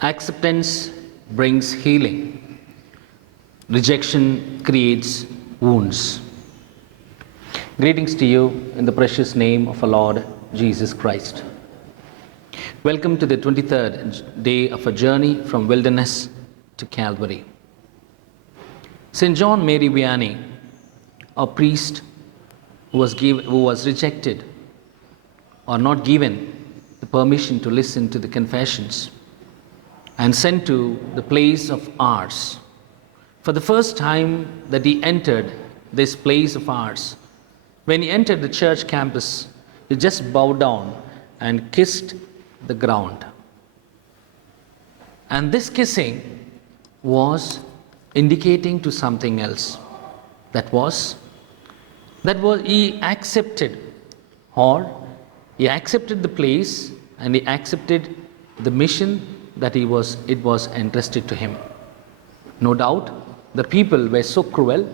Acceptance brings healing. Rejection creates wounds. Greetings to you in the precious name of our Lord Jesus Christ. Welcome to the 23rd day of a journey from wilderness to Calvary. St. John Mary Vianney, a priest who was rejected or not given the permission to listen to the confessions and sent to the place of ours. For the first time that he entered this place of ours, when he entered the church campus, he just bowed down and kissed the ground. And this kissing was indicating to something else. That was he accepted the place and he accepted the mission that it was entrusted to him. No doubt, the people were so cruel,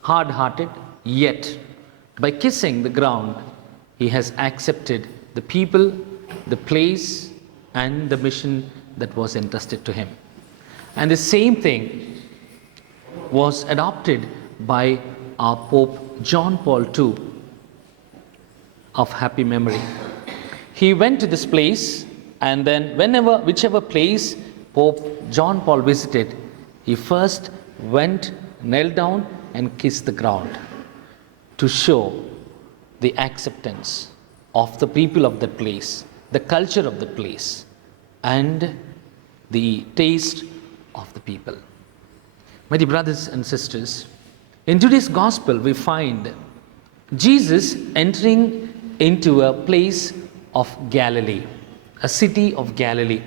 hard-hearted, yet by kissing the ground, he has accepted the people, the place, and the mission that was entrusted to him. And the same thing was adopted by our Pope John Paul II of happy memory. He went to this place, and then whichever place Pope John Paul visited, he first went, knelt down and kissed the ground to show the acceptance of the people of that place, the culture of the place, and the taste of the people. My dear brothers and sisters, in today's gospel we find Jesus entering into a place of Galilee, a city of Galilee.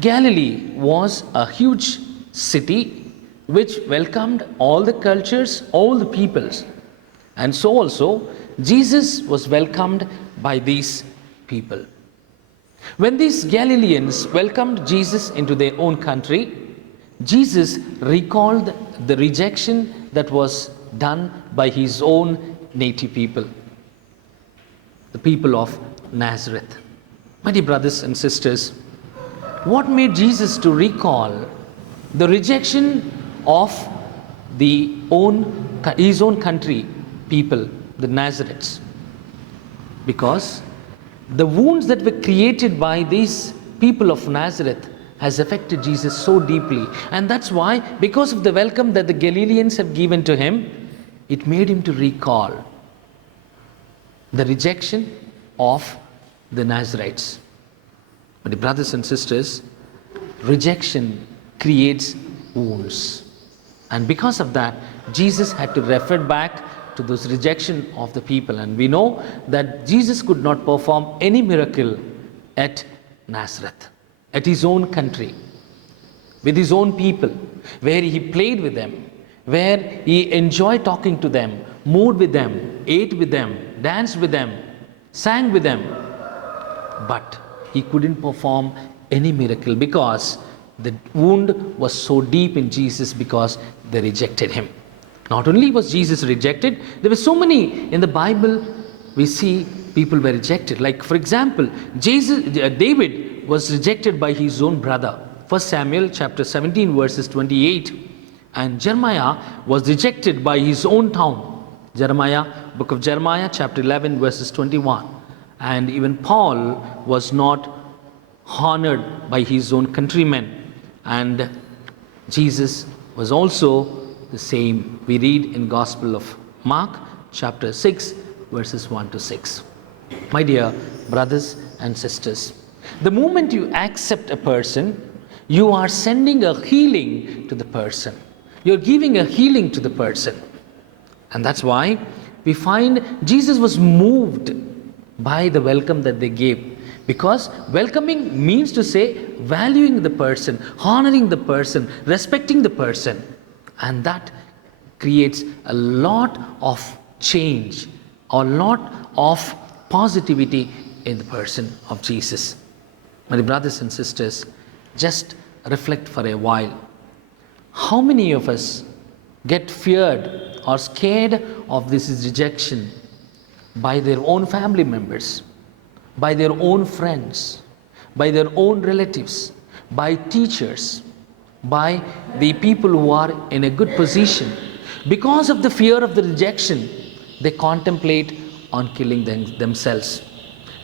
Galilee was a huge city which welcomed all the cultures, all the peoples. And so also, Jesus was welcomed by these people. When these Galileans welcomed Jesus into their own country, Jesus recalled the rejection that was done by his own native people, the people of Nazareth. My dear brothers and sisters, what made Jesus to recall the rejection of his own country people, the Nazarites? Because the wounds that were created by these people of Nazareth has affected Jesus so deeply. And that's why, because of the welcome that the Galileans have given to him, it made him to recall the rejection of the Nazarites. But the brothers and sisters, rejection creates wounds. And because of that, Jesus had to refer back to those rejection of the people. And we know that Jesus could not perform any miracle at Nazareth, at his own country, with his own people, where he played with them, where he enjoyed talking to them, moved with them, ate with them, danced with them, sang with them. But he couldn't perform any miracle because the wound was so deep in Jesus, because they rejected him. Not only was Jesus rejected, there were so many in the Bible we see people were rejected. Like, for example, David was rejected by his own brother. 1 Samuel chapter 17 verses 28. And Jeremiah was rejected by his own town. Book of Jeremiah chapter 11 verses 21. And even Paul was not honored by his own countrymen. And Jesus was also the same. We read in Gospel of Mark chapter 6 verses 1 to 6. My dear brothers and sisters, the moment you accept a person, you are sending a healing to the person. You're giving a healing to the person. And that's why we find Jesus was moved by the welcome that they gave. Because welcoming means to say valuing the person, honoring the person, respecting the person. And that creates a lot of change, a lot of positivity in the person of Jesus. My brothers and sisters, just reflect for a while. How many of us get feared or scared of this rejection by their own family members, by their own friends, by their own relatives, by teachers, by the people who are in a good position. Because of the fear of the rejection, they contemplate on killing themselves.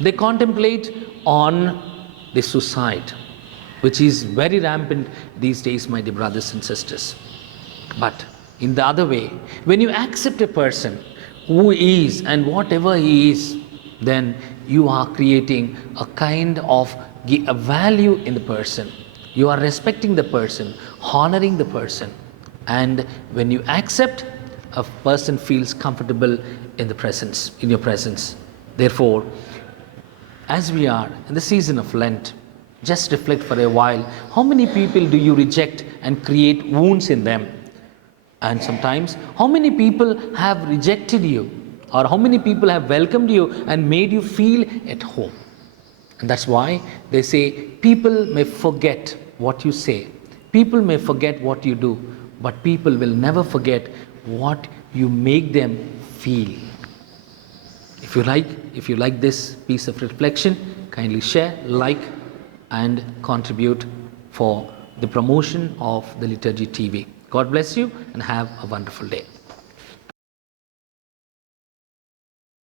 They contemplate on the suicide, which is very rampant these days, my dear brothers and sisters. But in the other way, when you accept a person who is and whatever he is, then you are creating a kind of a value in the person. You are respecting the person, honoring the person. And when you accept, a person feels comfortable in your presence. Therefore, as we are in the season of Lent, just reflect for a while, how many people do you reject and create wounds in them? And sometimes, how many people have rejected you, or how many people have welcomed you and made you feel at home? And that's why they say people may forget what you say, people may forget what you do, but people will never forget what you make them feel. If you like this piece of reflection, kindly share, like, and contribute for the promotion of the Liturgy TV. God bless you and have a wonderful day.